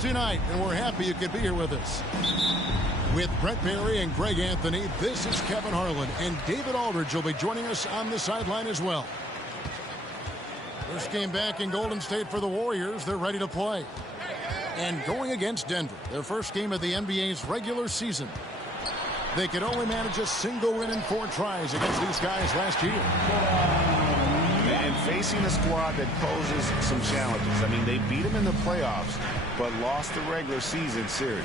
Thursday night, and we're happy you could be here with us. With Brett Barry and Greg Anthony, this is Kevin Harlan, and David Aldridge will be joining us on the sideline as well. First game back in Golden State for the Warriors. They're ready to play. And going against Denver, their first game of the NBA's regular season. They could only manage a single win in 4 tries against these guys last year. And facing a squad that poses some challenges. I mean, they beat them in the playoffs, but lost the regular season series.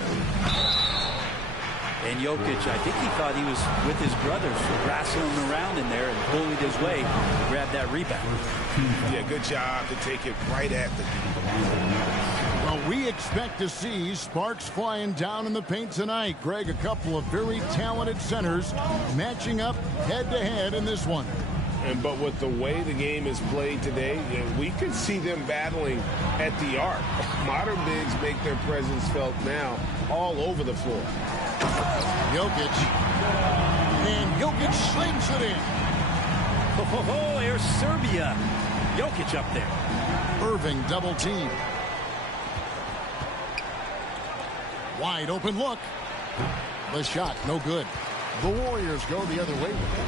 And Jokic, I think he thought he was with his brothers, wrestling him around in there and bullied his way to grab that rebound. Yeah, good job to take it right at the D. Well, we expect to see sparks flying down in the paint tonight. Greg, a couple of very talented centers matching up head-to-head in this one. But with the way the game is played today, we could see them battling at the arc. Modern bigs make their presence felt now all over the floor. Jokic. And Jokic slings it in. Oh, there's Serbia. Jokic up there. Irving double team. Wide open look. The shot, no good. The Warriors go the other way with it.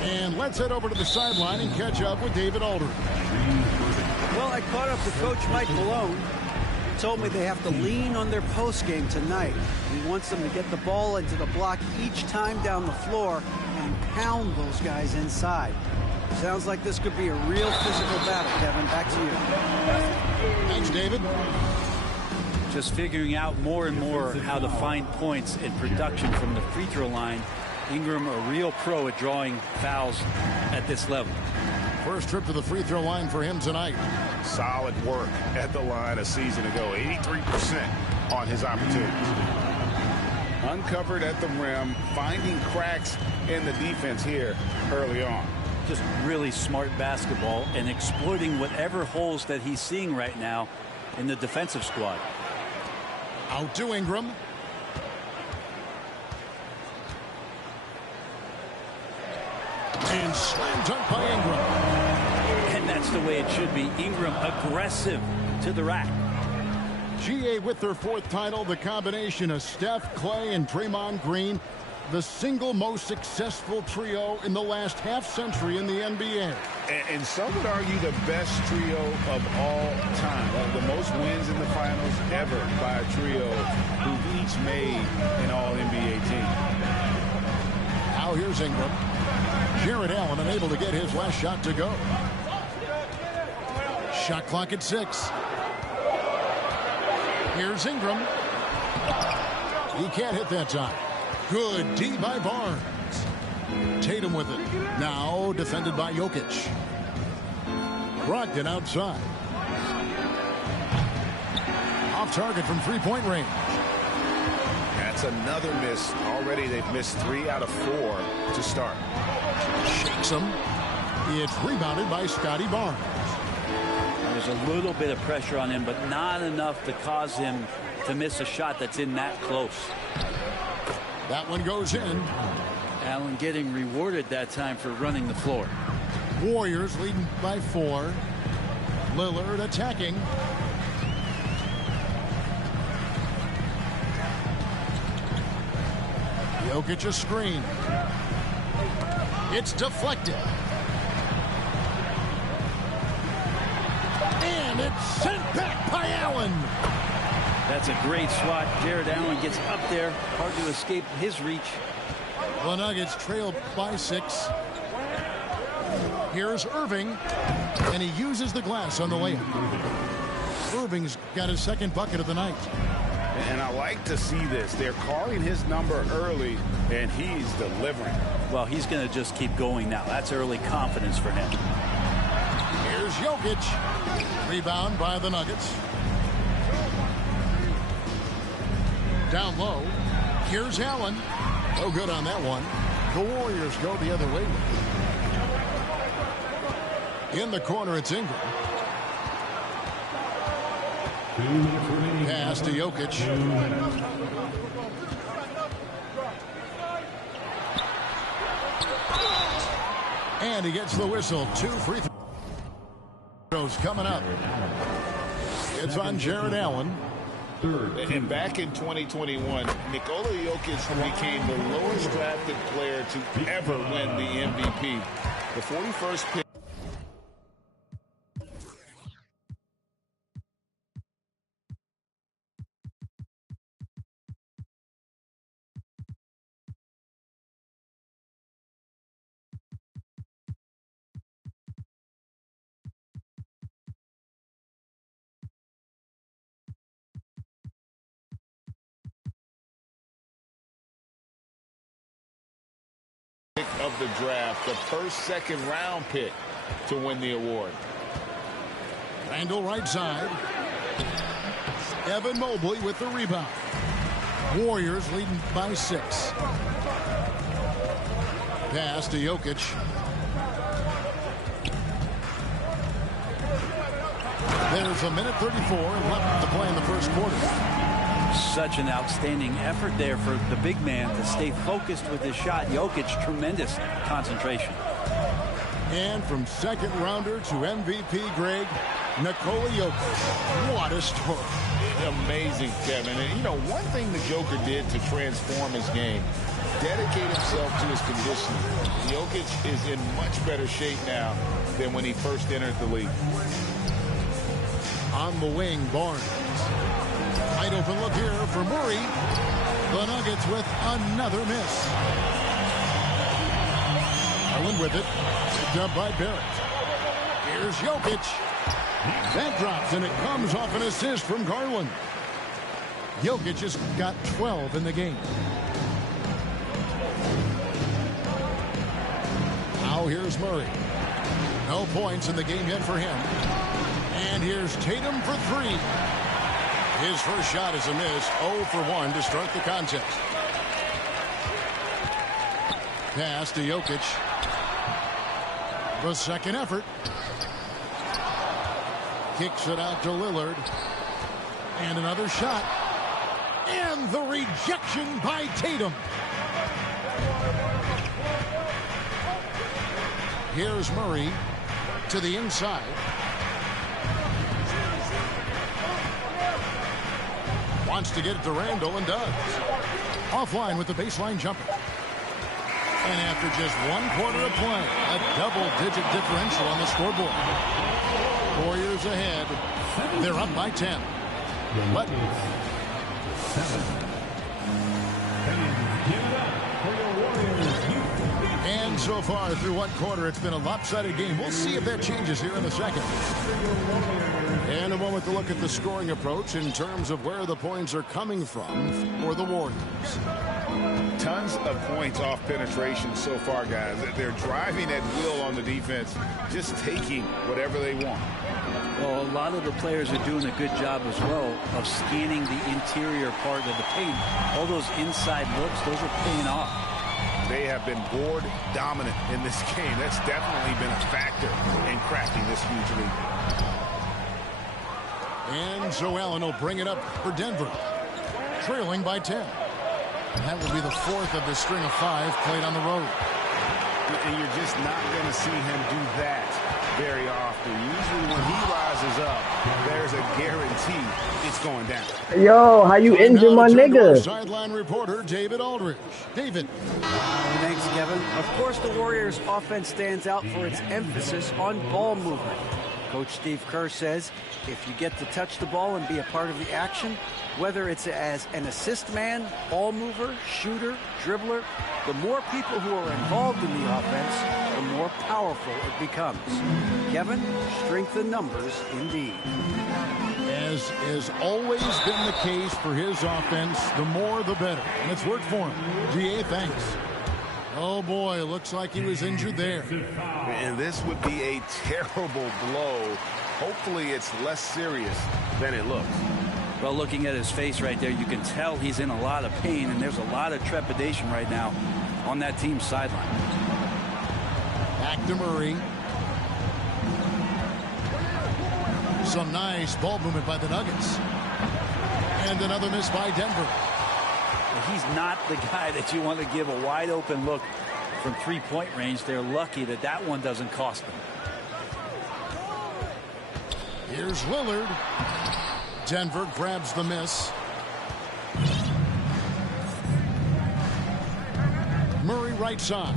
And let's head over to the sideline and catch up with David Aldridge. Well, I caught up with Coach Mike Malone. He told me they have to lean on their post game tonight. He wants them to get the ball into the block each time down the floor and pound those guys inside. Sounds like this could be a real physical battle, Kevin. Back to you. Thanks, David. Just figuring out more and more how to find points in production from the free throw line. Ingram, a real pro at drawing fouls at this level. First trip to the free throw line for him tonight. Solid work at the line a season ago. 83% on his opportunities. Uncovered at the rim, finding cracks in the defense here early on. Just really smart basketball and exploiting whatever holes that he's seeing right now in the defensive squad. Out to Ingram. And slam dunk by Ingram. And that's the way it should be. Ingram aggressive to the rack. GA with their 4th title, the combination of Steph, Clay, and Draymond Green, the single most successful trio in the last half-century in the NBA. And some would argue the best trio of all time. The most wins in the finals ever by a trio who've each made an all-NBA team. Now here's Ingram. Jared Allen unable to get his last shot to go. Shot clock at 6. Here's Ingram. He can't hit that time. Good D by Barnes. Tatum with it. Now defended by Jokic. Brogdon outside. Off target from three-point range. That's another miss. Already they've missed 3 out of 4 to start. Shakes him. It's rebounded by Scotty Barnes. There's a little bit of pressure on him, but not enough to cause him to miss a shot that's in that close. That one goes in. Allen getting rewarded that time for running the floor. Warriors leading by 4. Lillard attacking. Jokic a screen. It's deflected. And it's sent back by Allen. That's a great swat. Jared Allen gets up there. Hard to escape his reach. The Nuggets trail by 6. Here's Irving. And he uses the glass on the layup. Irving's got his 2nd bucket of the night. And I like to see this. They're calling his number early, and he's delivering. Well, he's going to just keep going now. That's early confidence for him. Here's Jokic. Rebound by the Nuggets. Down low. Here's Allen. No good on that one. The Warriors go the other way. In the corner, it's Ingram. Pass to Jokic. And he gets the whistle. 2 free throws coming up. It's on Jared Allen. And back in 2021, Nikola Jokic became the lowest drafted player to ever win the MVP. The 41st pick. Of the draft, the first second-round pick to win the award. Randall right side. Evan Mobley with the rebound. Warriors leading by 6. Pass to Jokic. There's a minute 34 left to play in the first quarter. Such an outstanding effort there for the big man to stay focused with his shot. Jokic, tremendous concentration. And from second rounder to MVP, Greg, Nikola Jokic. What a story. Amazing, Kevin. And, you know, one thing the Joker did to transform his game, dedicate himself to his conditioning. Jokic is in much better shape now than when he first entered the league. On the wing, Barnes. Wide open look here for Murray. The Nuggets with another miss. Allen with it. Picked up by Barrett. Here's Jokic. That drops, and it comes off an assist from Garland. Jokic has got 12 in the game. Now here's Murray. No points in the game yet for him. And here's Tatum for 3. His first shot is a miss. 0 for 1 to start the contest. Pass to Jokic. The second effort. Kicks it out to Lillard. And another shot. And the rejection by Tatum. Here's Murray to the inside. Wants to get it to Randall and does. Offline with the baseline jumper. And after just 1 quarter of play, a double-digit differential on the scoreboard. Warriors ahead. They're up by 10. But and so far through 1 quarter, it's been a lopsided game. We'll see if that changes here in the second. And a moment to look at the scoring approach in terms of where the points are coming from for the Warriors. Tons of points off penetration so far, guys. They're driving at will on the defense, just taking whatever they want. Well, a lot of the players are doing a good job as well of scanning the interior part of the paint. All those inside looks, those are paying off. They have been board dominant in this game. That's definitely been a factor in cracking this huge lead. And so Allen will bring it up for Denver, trailing by 10. That will be the 4th of the string of 5 played on the road. And you're just not going to see him do that very often. Usually when he rises up, there's a guarantee it's going down. Yo, how you injure my nigga? Sideline reporter David Aldridge. David. Thanks, Kevin. Of course, the Warriors' offense stands out for its emphasis on ball movement. Coach Steve Kerr says if you get to touch the ball and be a part of the action, whether it's as an assist man, ball mover, shooter, dribbler, the more people who are involved in the offense, the more powerful it becomes. Kevin, strength in numbers indeed. As has always been the case for his offense, the more the better. And it's worked for him. DA, thanks. Oh, boy, looks like he was injured there. And this would be a terrible blow. Hopefully it's less serious than it looks. Well, looking at his face right there, you can tell he's in a lot of pain, and there's a lot of trepidation right now on that team's sideline. Back to Murray. Some nice ball movement by the Nuggets. And another miss by Denver. He's not the guy that you want to give a wide open look from 3-point range. They're lucky that that one doesn't cost them. Here's Lillard. Denver grabs the miss. Murray right side.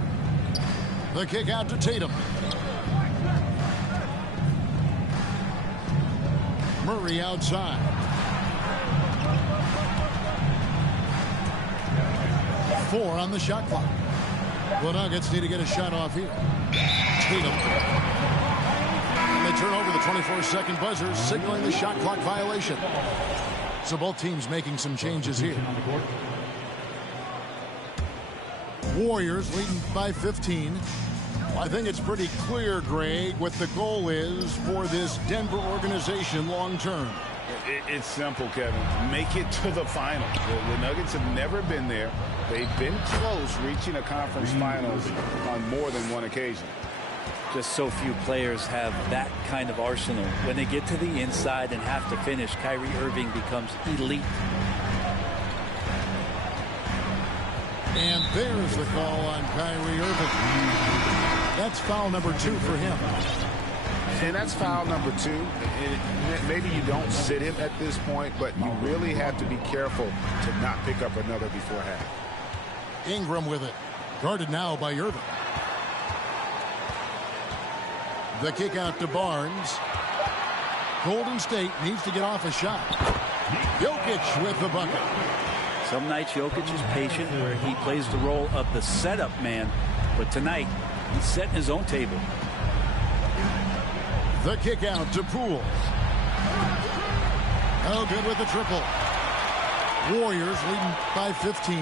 The kick out to Tatum. Murray outside. Four on the shot clock. The Nuggets need to get a shot off here. Tatum. And they turn over the 24-second buzzer, signaling the shot clock violation. So both teams making some changes here. Warriors leading by 15. I think it's pretty clear, Greg, what the goal is for this Denver organization long term. It's simple, Kevin. Make it to the finals. The Nuggets have never been there. They've been close reaching a conference finals on more than one occasion. Just so few players have that kind of arsenal. When they get to the inside and have to finish, Kyrie Irving becomes elite. And there's the call on Kyrie Irving. That's foul number 2 for him. And that's foul number 2. Maybe you don't sit him at this point, but you really have to be careful to not pick up another before half. Ingram with it. Guarded now by Irving. The kick out to Barnes. Golden State needs to get off a shot. Jokic with the bucket. Some nights Jokic is patient where he plays the role of the setup man. But tonight, he's setting his own table. The kick out to Poole. Oh, good with the triple. Warriors leading by 15.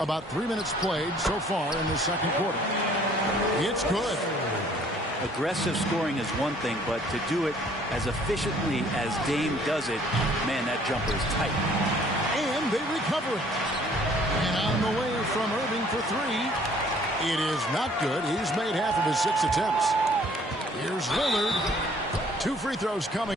About 3 minutes played so far in the second quarter. It's good. Aggressive scoring is one thing, but to do it as efficiently as Dame does it, man, that jumper is tight. And they recover it. And on the way from Irving for 3. It is not good. He's made half of his 6 attempts. Here's Lillard. 2 free throws coming.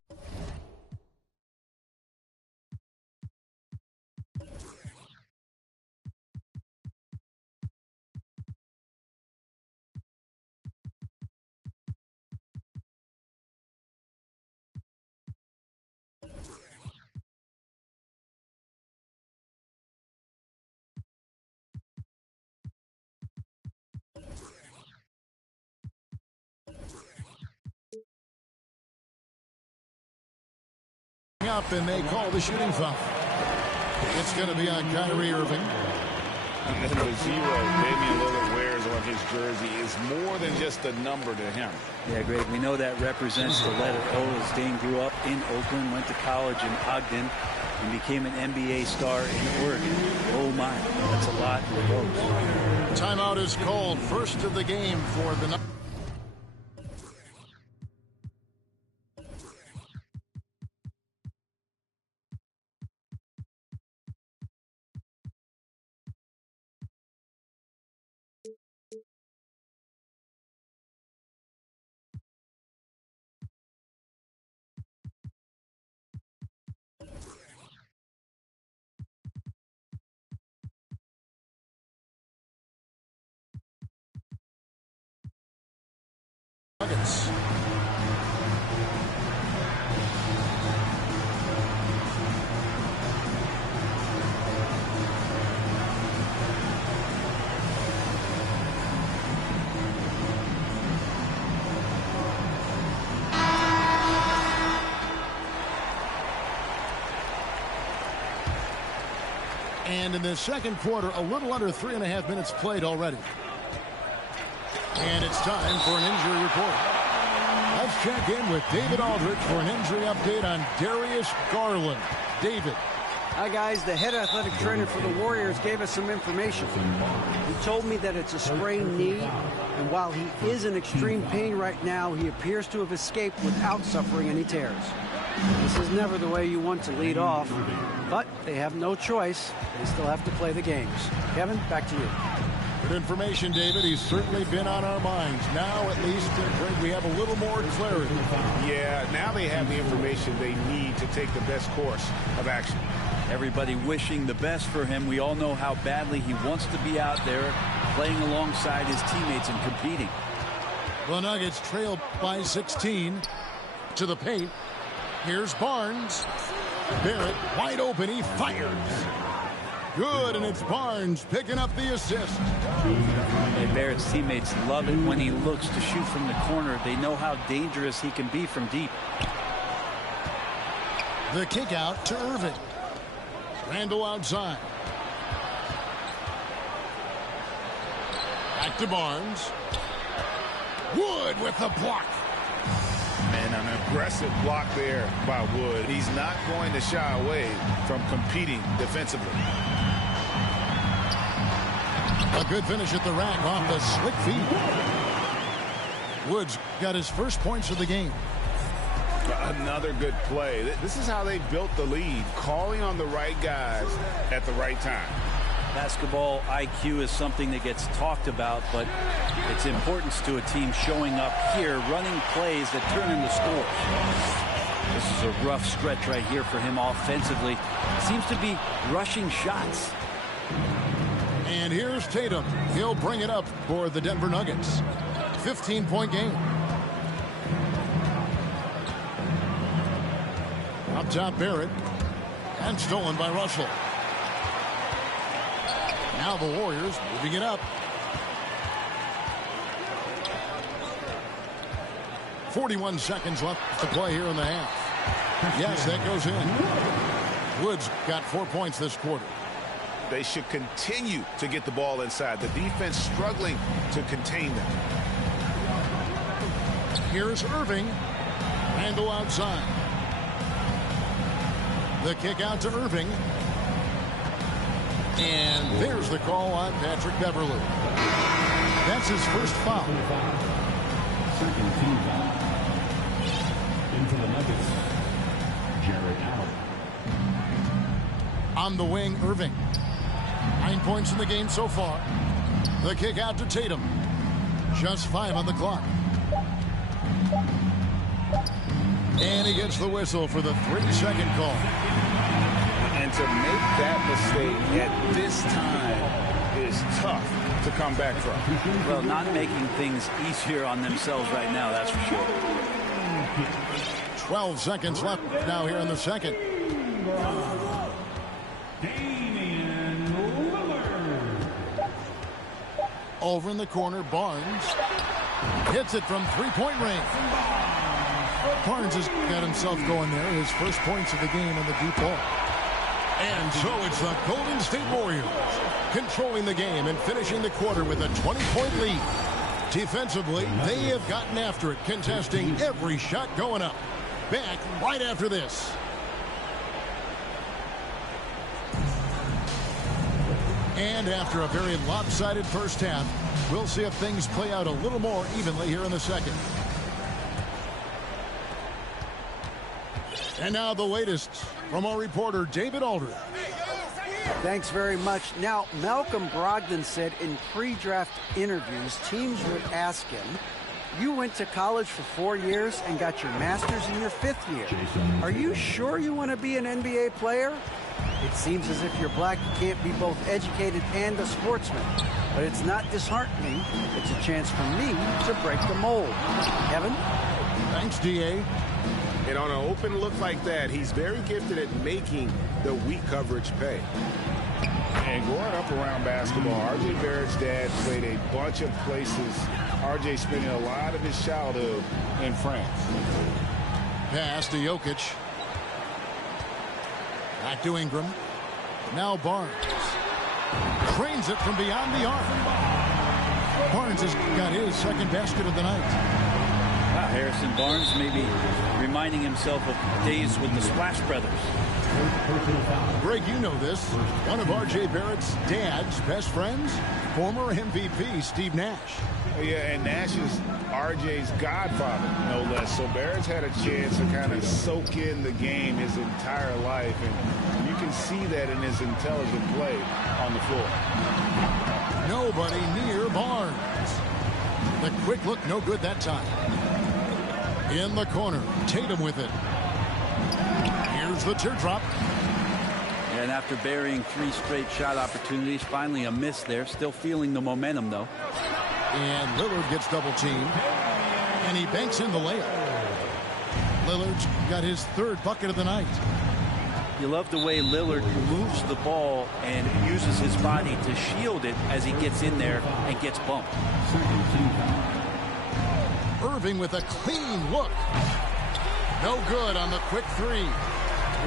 Up and they call the shooting foul. It's going to be on Kyrie Irving. And the 0 Damian Lillard wears on his jersey is more than just a number to him. Yeah, Greg, we know that represents the letter O as Dame grew up in Oakland, went to college in Ogden, and became an NBA star in Oregon. Oh my, that's a lot for those. Timeout is called. First of the game for the Nuggets. And in the second quarter, a little under 3.5 minutes played already. And it's time for an injury report. Let's check in with David Aldridge for an injury update on Darius Garland. David. Hi, guys. The head athletic trainer for the Warriors gave us some information. He told me that it's a sprained knee, and while he is in extreme pain right now, he appears to have escaped without suffering any tears. This is never the way you want to lead off, but they have no choice. They still have to play the games. Kevin, back to you. Good information, David. He's certainly been on our minds. Now, at least, Greg, we have a little more clarity. Yeah, now they have the information they need to take the best course of action. Everybody wishing the best for him. We all know how badly he wants to be out there playing alongside his teammates and competing. The Nuggets trail by 16 to the paint. Here's Barnes. Barrett wide open. He fires. Good, and it's Barnes picking up the assist. And Barrett's teammates love it when he looks to shoot from the corner. They know how dangerous he can be from deep. The kick out to Irving. Randall outside. Back to Barnes. Wood with the block. And an aggressive block there by Wood. He's not going to shy away from competing defensively. A good finish at the rack off the slick feed. Woods got his first points of the game. Another good play. This is how they built the lead, calling on the right guys at the right time. Basketball IQ is something that gets talked about, but its importance to a team showing up here, running plays that turn into scores. This is a rough stretch right here for him offensively. Seems to be rushing shots. And here's Tatum. He'll bring it up for the Denver Nuggets. 15-point game. Up top, Barrett. And stolen by Russell. Now the Warriors moving it up. 41 seconds left to play here in the half. Yes, that goes in. Woods got 4 points this quarter. They should continue to get the ball inside. The defense struggling to contain them. Here's Irving. Randall outside. The kick out to Irving. And there's the call on Patrick Beverley. That's his first foul. Second team foul. Into the Nuggets, Jared Allen. On the wing, Irving. 9 points in the game so far. The kick out to Tatum. Just 5 on the clock. And he gets the whistle for the 3-second call. And to make that mistake at this time is tough to come back from. Well, not making things easier on themselves right now, that's for sure. 12 seconds left now here in the second. Over in the corner, Barnes hits it from three-point range. Barnes has got himself going there. His first points of the game in the deep ball. And so it's the Golden State Warriors controlling the game and finishing the quarter with a 20-point lead. Defensively, they have gotten after it, contesting every shot going up. Back right after this. And after a very lopsided first half, we'll see if things play out a little more evenly here in the second. And now the latest from our reporter, David Aldridge. Thanks very much. Now, Malcolm Brogdon said in pre-draft interviews, teams would ask him, you went to college for 4 years and got your master's in your 5th year. Are you sure you want to be an NBA player? It seems as if you're black, you can't be both educated and a sportsman. But it's not disheartening. It's a chance for me to break the mold. Kevin? Thanks, DA. And on an open look like that, he's very gifted at making the weak coverage pay. And growing up around basketball, R.J. Barrett's dad played a bunch of places. R.J. spending a lot of his childhood in France. Pass to Jokic. Back to Ingram. Now Barnes. Trains it from beyond the arc. Barnes has got his second basket of the night. Wow, Harrison Barnes may be reminding himself of days with the Splash Brothers. Greg, you know this. One of R.J. Barrett's dad's best friends, former MVP Steve Nash. Yeah, and Nash is R.J.'s godfather, no less. So Barrett's had a chance to kind of soak in the game his entire life, and you can see that in his intelligent play on the floor. Nobody near Barnes. The quick look, no good that time. In the corner, Tatum with it. Here's the teardrop. And after burying 3 straight shot opportunities, finally a miss there. Still feeling the momentum, though. And Lillard gets double teamed. And he banks in the layup. Lillard's got his third bucket of the night. You love the way Lillard moves the ball and uses his body to shield it as he gets in there and gets bumped. Irving with a clean look. No good on the quick three.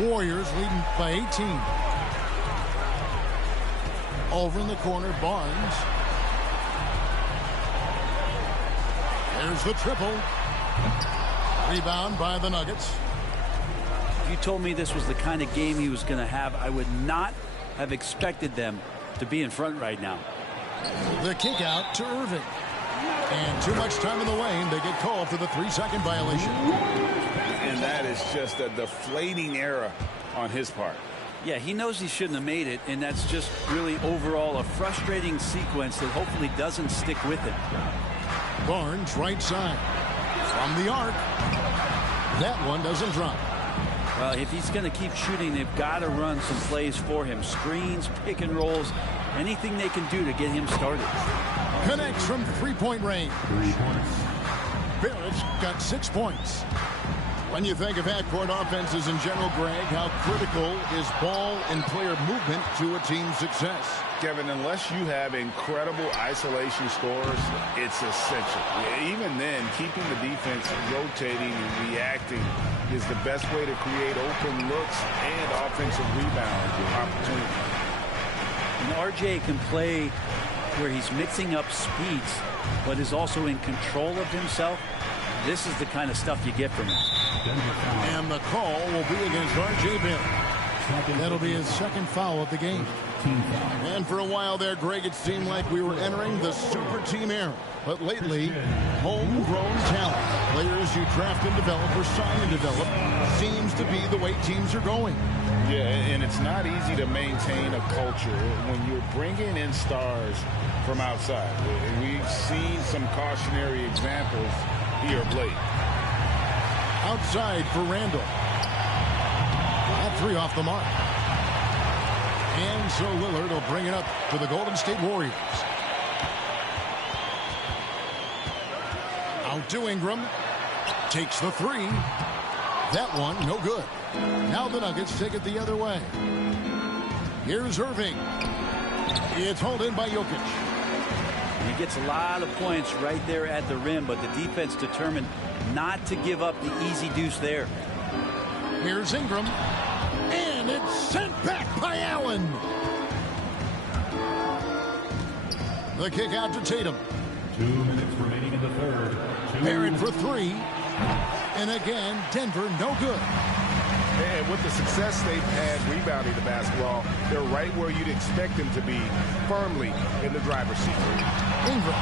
Warriors leading by 18. Over in the corner, Barnes. There's the triple. Rebound by the Nuggets. If you told me this was the kind of game he was going to have, I would not have expected them to be in front right now. The kick out to Irving. And too much time in the lane. They get called for the 3-second violation. And that is just a deflating error on his part. Yeah, he knows he shouldn't have made it, and that's just really overall a frustrating sequence that hopefully doesn't stick with him. Barnes, right side. From the arc. That one doesn't drop. Well, if he's going to keep shooting, they've got to run some plays for him. Screens, pick and rolls, anything they can do to get him started. Connects from three-point range. 3 points. Barrett's got 6 points. When you think of half-court offenses in general, Greg, how critical is ball and player movement to a team's success? Kevin, unless you have incredible isolation scores, it's essential. Even then, keeping the defense rotating and reacting is the best way to create open looks and offensive rebound opportunities. And RJ can play where he's mixing up speeds, but is also in control of himself. This is the kind of stuff you get from him. And the call will be against R.J. Barrett. That'll be his second foul of the game. And for a while there, Greg, it seemed like we were entering the super team era. But lately, homegrown talent, players you draft and develop or sign and develop, seems to be the way teams are going. Yeah, and it's not easy to maintain a culture when you're bringing in stars from outside. We've seen some cautionary examples here of late. Outside for Randall. That three off the mark. And so Lillard will bring it up for the Golden State Warriors. Out to Ingram. Takes the three. That one, no good. Now the Nuggets take it the other way. Here's Irving. It's hauled in by Jokic. He gets a lot of points right there at the rim, but the defense determined not to give up the easy deuce there. Here's Ingram. And it's sent back by Allen. The kick out to Tatum. 2 minutes remaining in the third. Barrett for three. And again, Denver no good. And with the success they've had rebounding the basketball, they're right where you'd expect them to be, firmly in the driver's seat. Ingram.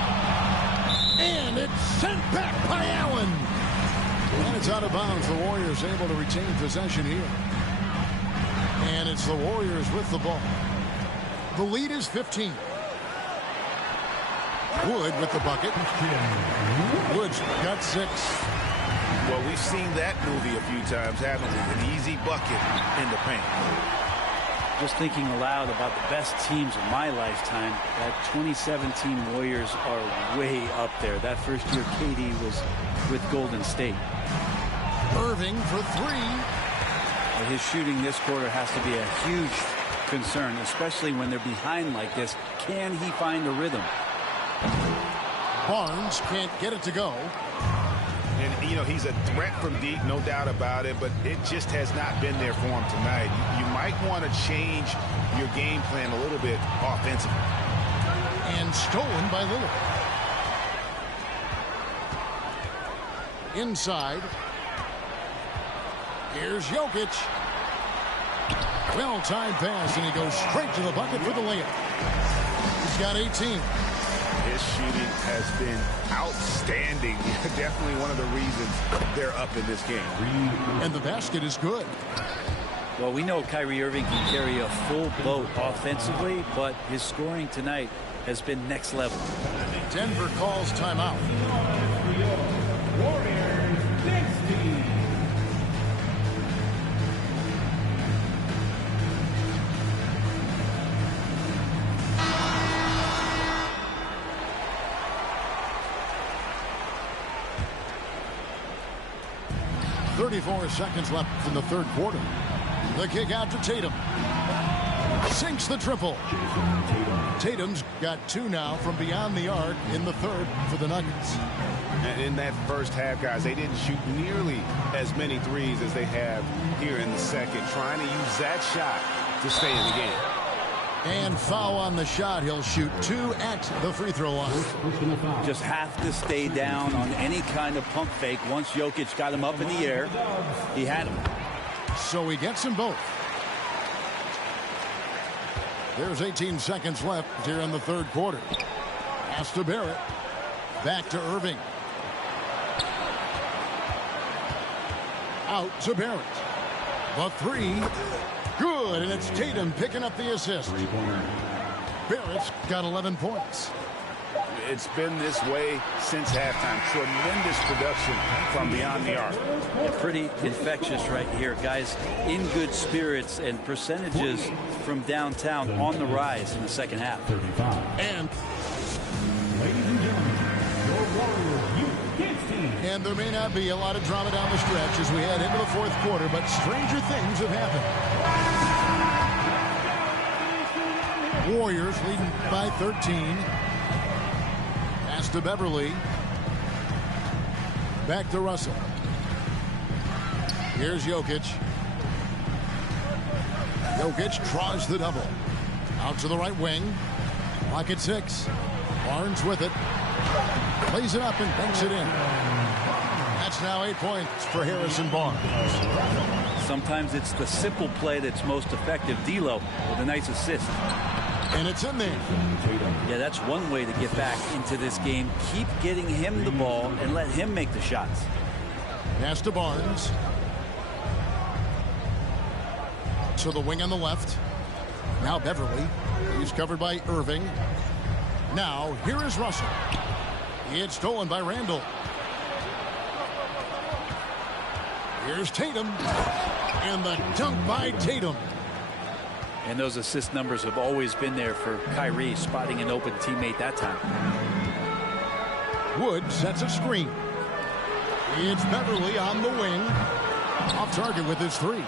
And it's sent back by Allen. And it's out of bounds. The Warriors able to retain possession here. And it's the Warriors with the ball. The lead is 15. Wood with the bucket. Wood's got 6. Well, we've seen that movie a few times, haven't we? An easy bucket in the paint. Just thinking aloud about the best teams of my lifetime, that 2017 Warriors are way up there. That first year KD was with Golden State. Irving for three. Well, his shooting this quarter has to be a huge concern, especially when they're behind like this. Can he find a rhythm? Barnes can't get it to go. And, you know, he's a threat from deep, no doubt about it, but it just has not been there for him tonight. You might want to change your game plan a little bit offensively. And stolen by Lillard. Inside. Here's Jokic. Well-timed pass, and he goes straight to the bucket for the layup. He's got 18. His shooting has been outstanding. Definitely one of the reasons they're up in this game. And the basket is good. Well, we know Kyrie Irving can carry a full boat offensively, but his scoring tonight has been next level. Denver calls timeout. Warriors next team. 34 seconds left in the third quarter. The kick out to Tatum. Sinks the triple. Tatum's got 2 now from beyond the arc in the third for the Nuggets. And in that first half, guys, they didn't shoot nearly as many threes as they have here in the second, trying to use that shot to stay in the game. And foul on the shot. He'll shoot 2 at the free throw line. Just have to stay down on any kind of pump fake. Once Jokic got him up in the air, he had him. So he gets them both. There's 18 seconds left here in the third quarter. Pass to Barrett. Back to Irving. Out to Barrett. The 3. Good, and it's Tatum picking up the assist. Barrett's got 11 points. It's been this way since halftime. Tremendous production from beyond the arc. Pretty infectious right here. Guys in good spirits, and percentages from downtown on the rise in the second half. 35. And Ladies and gentlemen, your Warriors Youth Kids team. And there may not be a lot of drama down the stretch as we head into the fourth quarter, but stranger things have happened. Warriors leading by 13. Pass to Beverly. Back to Russell. Here's Jokic. Jokic draws the double. Out to the right wing. Clock at 6. Barnes with it. Plays it up and banks it in. That's now 8 points for Harrison Barnes. Sometimes it's the simple play that's most effective. D'Lo with a nice assist. And it's in there. Yeah, that's one way to get back into this game. Keep getting him the ball and let him make the shots. Pass to Barnes. To the wing on the left. Now Beverly. He's covered by Irving. Now, here is Russell. It's stolen by Randall. Here's Tatum. And the dunk by Tatum. And those assist numbers have always been there for Kyrie, spotting an open teammate that time. Wood sets a screen. It's Beverly on the wing. Off target with his 3.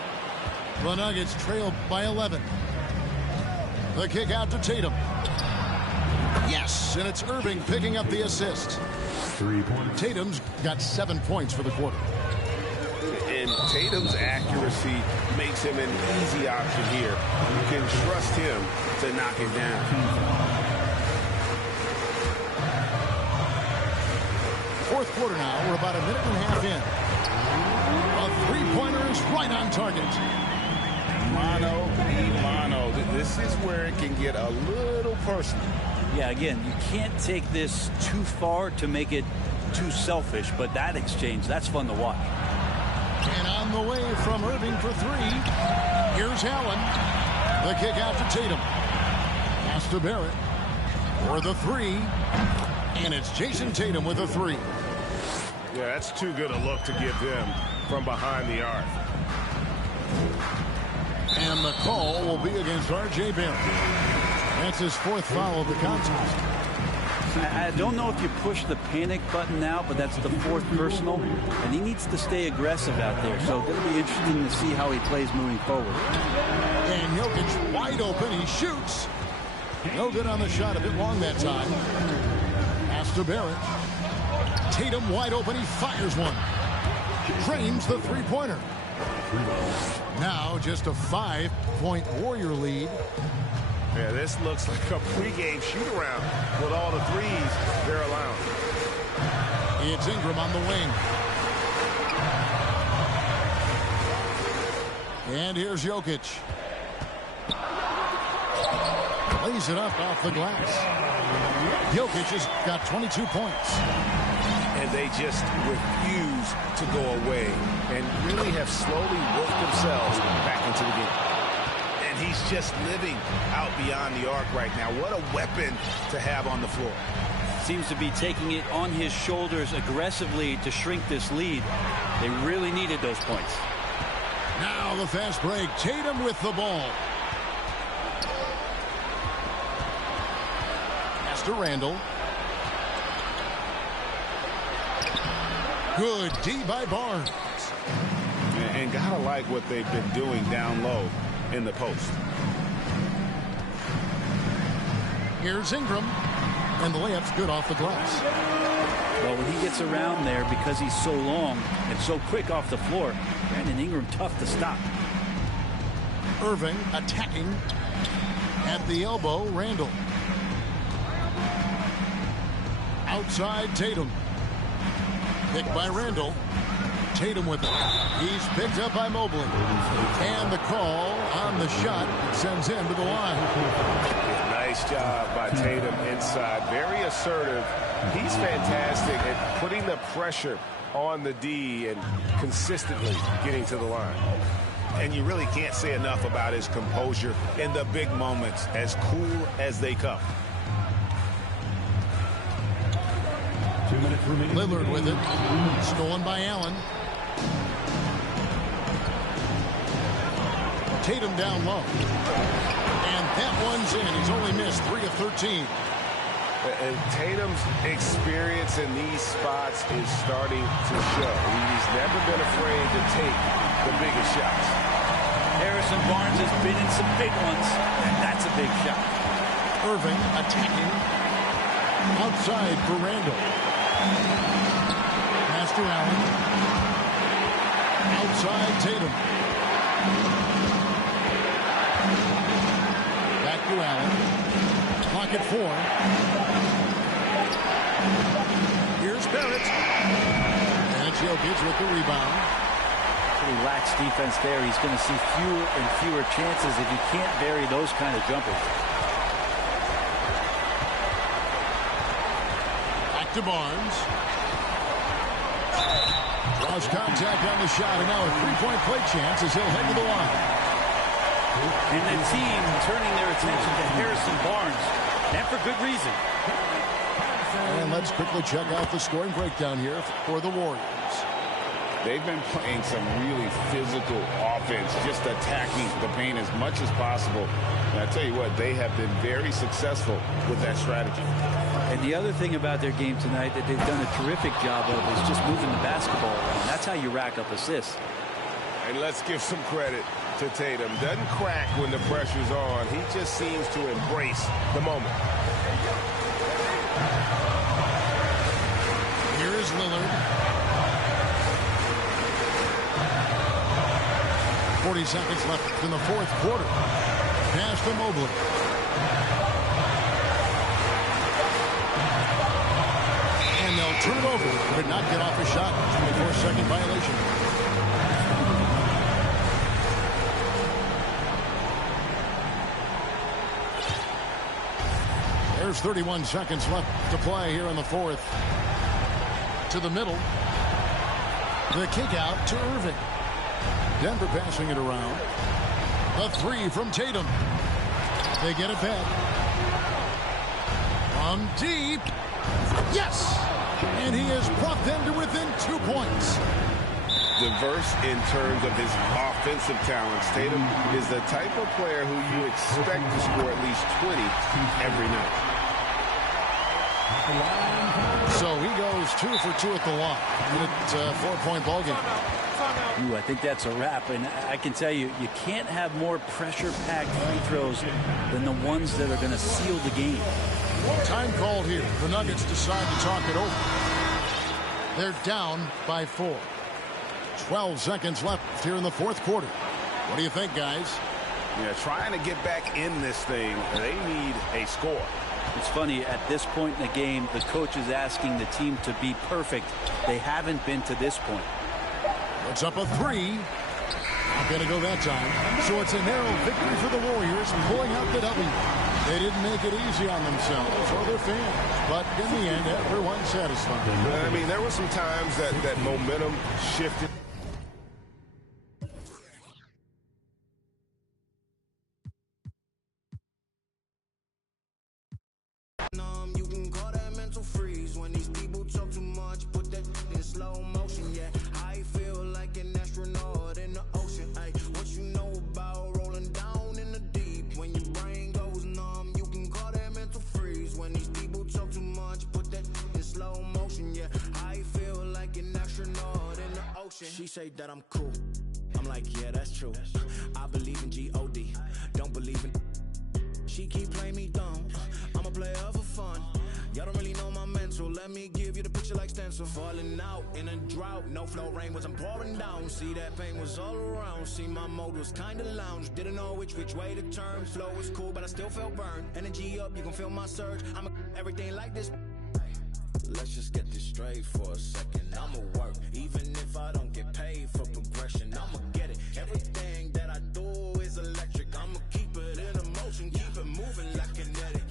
The Nuggets trail by 11. The kick out to Tatum. Yes, and it's Irving picking up the assist. 3 points. Tatum's got 7 points for the quarter. And Tatum's accuracy makes him an easy option here. You can trust him to knock it down. Fourth quarter now. We're about a minute and a half in. A three-pointer is right on target. Mano a mano. This is where it can get a little personal. Yeah, again, you can't take this too far to make it too selfish, but that exchange, that's fun to watch. And on the way from Irving for 3. Here's Allen. The kick out to Tatum. Pass to Barrett for the 3. And it's Jason Tatum with a 3. Yeah, that's too good a look to give them from behind the arc. And the call will be against R.J. Barrett. That's his 4th foul of the contest. I don't know if you push the panic button now, but that's the 4th personal, and he needs to stay aggressive out there. So it'll be interesting to see how he plays moving forward. And Jokic wide open. He shoots. No good on the shot. A bit long that time. Pass to Barrett. Tatum wide open. He fires one. Drains the three-pointer. Now just a 5-point Warrior lead. Yeah, this looks like a pregame shoot-around with all the threes they're allowing. It's Ingram on the wing. And here's Jokic. Lays it up off the glass. Jokic has got 22 points. And they just refuse to go away and really have slowly worked themselves back into the game. And he's just living out beyond the arc right now. What a weapon to have on the floor. Seems to be taking it on his shoulders aggressively to shrink this lead. They really needed those points. Now the fast break. Tatum with the ball. Pass to Randall. Good D by Barnes. And gotta like what they've been doing down low in the post. Here's Ingram, and the layup's good off the glass. Well, when he gets around there, because he's so long and so quick off the floor, Brandon Ingram tough to stop. Irving attacking at the elbow. Randall. Outside Tatum. Picked by Randall. Tatum with it. He's picked up by Mobley. And the call on the shot sends him to the line. Nice job by Tatum inside. Very assertive. He's fantastic at putting the pressure on the D and consistently getting to the line. And you really can't say enough about his composure in the big moments, as cool as they come. 2 minutes remaining. Lillard with it. Stolen by Allen. Tatum down low. And that one's in. He's only missed 3 of 13. And Tatum's experience in these spots is starting to show. He's never been afraid to take the biggest shots. Harrison Barnes has been in some big ones, and that's a big shot. Irving attacking. Outside for Randall. Pass to Allen. Outside Tatum. Back to Allen. Clock at 4. Here's Barrett. And Jokic with the rebound. Pretty lax defense there. He's going to see fewer and fewer chances if he can't vary those kind of jumpers. Back to Barnes. Draws contact on the shot, and now a three-point play chance as he'll head to the line. And the team turning their attention to Harrison Barnes, and for good reason. And let's quickly check out the scoring breakdown here for the Warriors. They've been playing some really physical offense, just attacking the paint as much as possible. And I tell you what, they have been very successful with that strategy. And the other thing about their game tonight that they've done a terrific job of is just moving the basketball around. That's how you rack up assists. And let's give some credit to Tatum. Doesn't crack when the pressure's on. He just seems to embrace the moment. Here is Lillard. 40 seconds left in the fourth quarter. Pass to Mobley. And they'll turn it over. Could not get off a shot. 24-second violation. There's 31 seconds left to play here in the fourth. To the middle. The kick out to Irving. Denver passing it around. A three from Tatum. They get it back. From deep. Yes! And he has brought them to within 2 points. Diverse in terms of his offensive talents. Tatum is the type of player who you expect to score at least 20 every night. So he goes 2 for 2 at the line. And it's a 4-point ball game. Ooh, I think that's a wrap, and I can tell you, you can't have more pressure-packed free throws than the ones that are going to seal the game. Time called here. The Nuggets decide to talk it over. They're down by 4. 12 seconds left here in the fourth quarter. What do you think, guys? Yeah, trying to get back in this thing, they need a score. It's funny, at this point in the game, the coach is asking the team to be perfect. They haven't been to this point. It's up a 3. Not going to go that time. So it's a narrow victory for the Warriors, pulling out the W. They didn't make it easy on themselves or their fans, but in the end, everyone's satisfied. I mean, there were some times that momentum shifted. You can call that mental freeze when these people talk too much. Put that in slow motion, yeah. I feel like an astronaut in the ocean. Ay, what you know about rolling down in the deep? When your brain goes numb, you can call that mental freeze. When these people talk too much, put that in slow motion, yeah. I feel like an astronaut in the ocean. She say that I'm cool. I'm like, yeah, that's true. I believe in G-O-D, don't believe in. She keep playing me dumb. I'm a player for fun. Y'all don't really know my mental. Let me give you the picture like stencil. Falling out in a drought. No flow, rain wasn't pouring down. See, that pain was all around. See, my mode was kinda lounge. Didn't know which way to turn. Flow was cool, but I still felt burned. Energy up, you gon' feel my surge. I'm everything like this. Let's just get this straight for a second. I'ma work, even if I don't get paid for progression. I'ma get it. Everything that I do is electric. I'ma keep it in a motion, keep it moving like kinetic.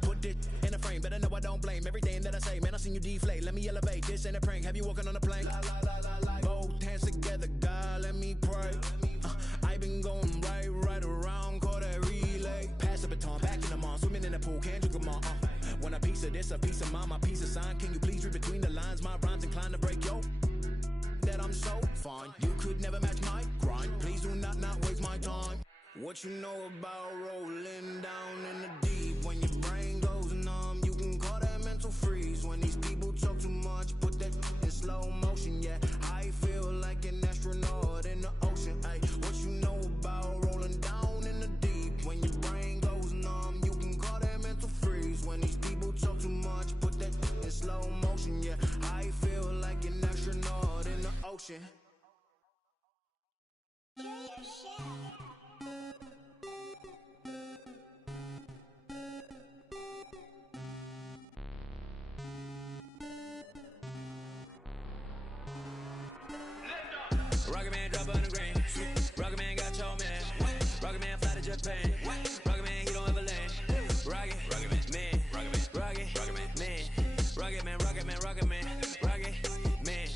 Put it in a frame, better know I don't blame everything that I say. Man, I seen you deflate. Let me elevate. This ain't a prank. Have you walking on a plane? Both hands together, God, let me pray. I been going right around, call that relay. Pass the baton, back in the mall, swimming in the pool, can't drink them all. When a piece of this, a piece of mine, my piece of sign. Can you please read between the lines? My rhymes inclined to break yo. That I'm so fine. You could never match my grind. Please do not waste my time. What you know about rolling down in the deep? When your brain goes numb, you can call that mental freeze. When these people talk too much, put that in slow motion. Yeah, I feel like an astronaut in the ocean. Ay, what you know about rolling down in the deep? When your brain goes numb, you can call that mental freeze. When these people talk too much, put that in slow motion. Yeah, I feel like an astronaut in the ocean. Rocket Man drop on the grain. Rocket Man got your man. Rocket Man fly to Japan. Rocket Man, he don't ever land. Rocket Man, Rocket Man, Rocket Man, Rocket Man, Rocket Man, Rocket Man,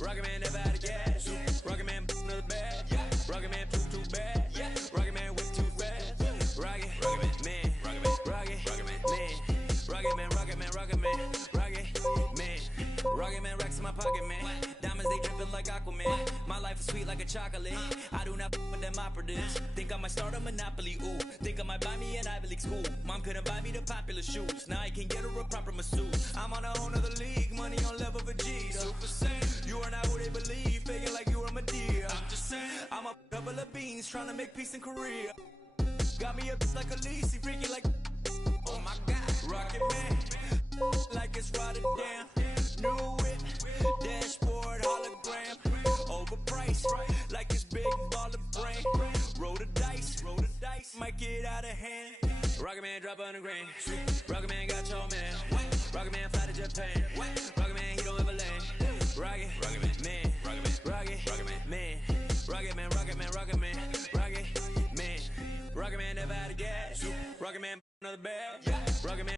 Rocket Man never out of gas. Rocket Man another bag. Rocket Man too bad. Rocket Man way too fast. Rocket Man, Rocket Man, Rocket Man, Rocket Man. Rocket Man racks in my pocket, man. Diamonds, they dripping like Aquaman. My life is sweet like a chocolate. I do not with them operatives. Think I might start a monopoly, ooh. Think I might buy me an Ivy League school. Mom couldn't buy me the popular shoes. Now I can get her a proper masseuse. I'm on a whole nother league. Money on level for G. Super Saiyan. You are not who they believe. Faking like you are my dear. I'm just saying. I'm a couple of beans trying to make peace in Korea. Got me up like a lease. Freaky like. Oh my God. Rocket Man. Like it's Rotterdam. New whip, dashboard, hologram. Overpriced, like it's big ball of brain. Roll the dice, might get out of hand. Rocket Man drop on the grain. Rocket Man got your man. Rocket Man fly to Japan. Rocket Man, he don't ever land. Rocket Man, Rocket Man, Rocket Man, Rocket Man, Rocket Man, Rocket Man, Rocket Man never out of gas. Rocket Man another bag. Rocket Man